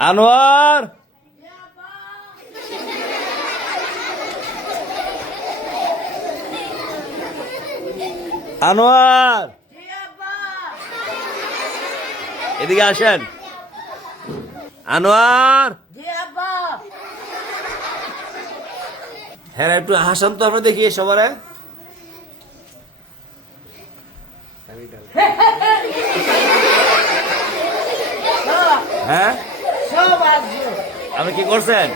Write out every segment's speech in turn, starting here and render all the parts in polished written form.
আনোয়ার, আনোয়ার, এদিকে আসেন। আনোয়ার, হ্যাঁ একটু হাসান তো আমরা দেখি সবারে। হ্যাঁ আপনি কি করছেন?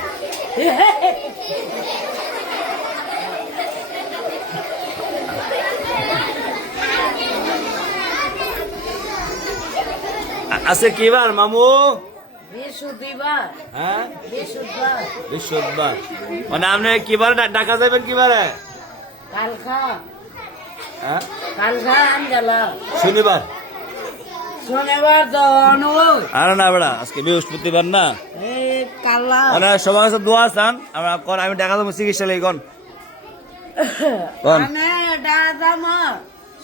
আছে কি বার মামু? বৃহস্পতিবার। হ্যাঁ বৃহস্পতিবার। বৃহস্পতিবার মানে আপনি কিবারে ডাকা যাবেন কিবারে? কালকা। হ্যাঁ কালকা আনজালা। শনিবার। শনিবার তো অনুভব। আরে না বেড়া আজকে বৃহস্পতিবার না। এই কালা। মানে সবার কাছে দোয়া চান আমরা কোন আমি ডাকা যাবো চিকিৎসালয় কোন কোন মানে দাদাম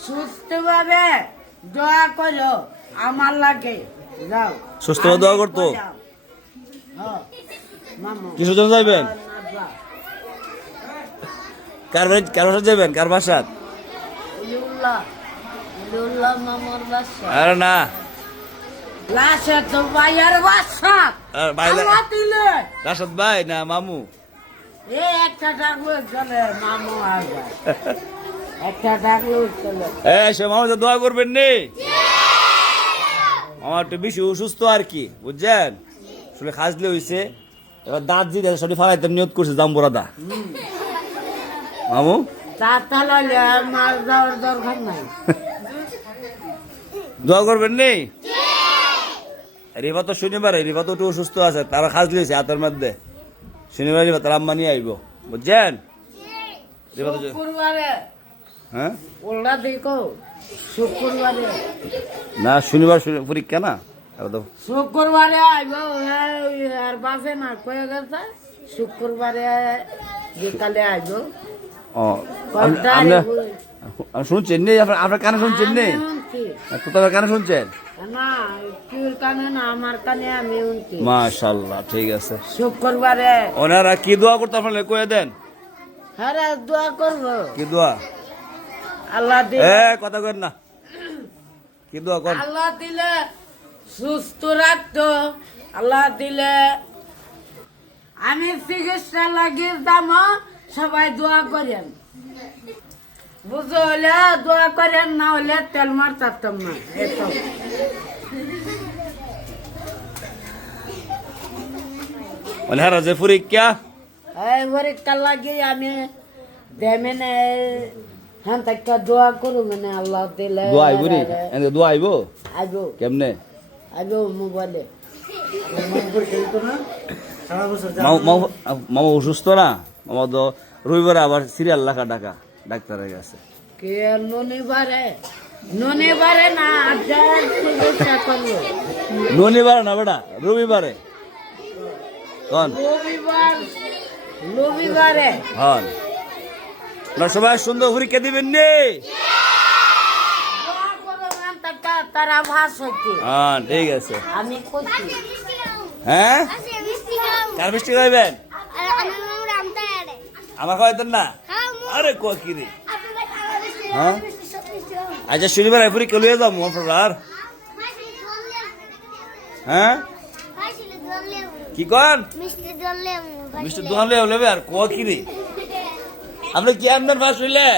সুস্থভাবে দোয়া করো আমার লাগে যাও। সুস্থভাবে দোয়া করতো? কিসের জন্য যাইবেন? কার বাসায় যাবেন? কার বাসাত? আরে না লাশে তো ভাইয়ার বাসা। রাশাদ ভাই না মামু? এই একটা ডাকলো চলে মামু আসবে। একটা ডাকলো চলে। সে মামু তো দোয়া করবেন নি? আমার একটু বেশি অসুস্থ আর কি বুঝছেন, আসলে খাজলে হয়েছে, এবার দাঁত দিয়ে সবটি ফালাইতে নিয়ত করছে জাম্বুরাদা। মামু তাহলে মাছ দেওয়ার দরকার নাই। দোয়া করবেন নি? রিবা তো শনিবার, রিবা তো একটু অসুস্থ আছে, তারা খাজলি হয়েছে হাতের মধ্যে। শনিবার রিবা তার আম্মা নিয়ে আইব বুঝছেন। রিবা তো শুক্রবারে। হ্যাঁ ওলা দেখো শুক্রবারে না, শনিবার পরীক্ষা না। শুক্রবারে আইব আর বাসে না কয়ে গেছে শুক্রবারে বিকালে আইব। ও শুনছেন নি? আপনার কানে শুনছেন নি? কোথাও কানে শুনছেন? না তোর কানে না আমার কানে আমি শুনছি। মাশাআল্লাহ ঠিক আছে। শুক্রবারে ওনারা কি দোয়া করতে আপনারা কয়ে দেন। হ্যাঁ দোয়া করবো। কি দোয়া? আল্লাহ দিলে কথা কর না, কি দোয়া কর? আল্লাহ দিলে সুস্থ রাখতো, আল্লাহ দিলে আমি চিকিৎসা লাগিয়ে দাম সবাই দোয়া করেন বুঝো হলে দোয়া করেন, না হলে তেল মার চারতাম না। এসব ওনারা যে পরীক্ষা এই পরীক্ষা লাগিয়ে আমি দেমেনে হ্যাঁ তাকে দোয়া করু মানে আল্লাহ দিলে দোয়া আইব নি? দোয়া আইব আইব কেমনে? আইব মোবাইলে। মামা অসুস্থ না, মামা তো রবিবারে আবার সিরিয়াল লেখা ডাকা ডাক্তারের কাছে। কে ননিবারে না আজার চিকিৎসা করবো। ননিবারে না বেটা, রবিবারে। কোন রবিবারে? হ্যাঁ না, সবাই সুন্দর পরীক্ষা দিবেন নি? তারা ভাস হচ্ছে। হ্যাঁ ঠিক আছে। আমি করছি। হ্যাঁ কার মিষ্টি খাইবেন? আমার খাওয়াইতেন না? আরে কোয়া কি রে। হ্যাঁ আচ্ছা শনিবার পরীক্ষা লইয়া যাবো আপনার। হ্যাঁ কি কন? মিষ্টি দোকান লইয়া নেবে আর কোয়া কি রে। আপনি কি আনবেন ফাঁস হইলে?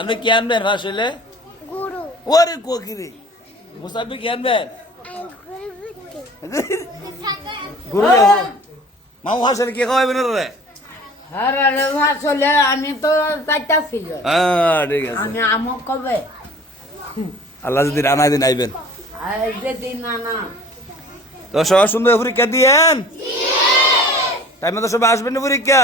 আপনি কি আনবেন ফাঁস হইলে? ওরে কোয়া কি রে। মুসাফি কি আনবেন? গুরু মামু হাসের কি খাওয়াইবেন রে? আরে ভাস হলে আমি তো চাইটা ছিল। ঠিক আছে। আমি আমক কবে আল্লাহ যদি রানাই দিন আইবেন। যেদিন না তো সবাই সুন্দর পরীক্ষা দিয়েন, টাইমে তো সবাই আসবেন না পরীক্ষা।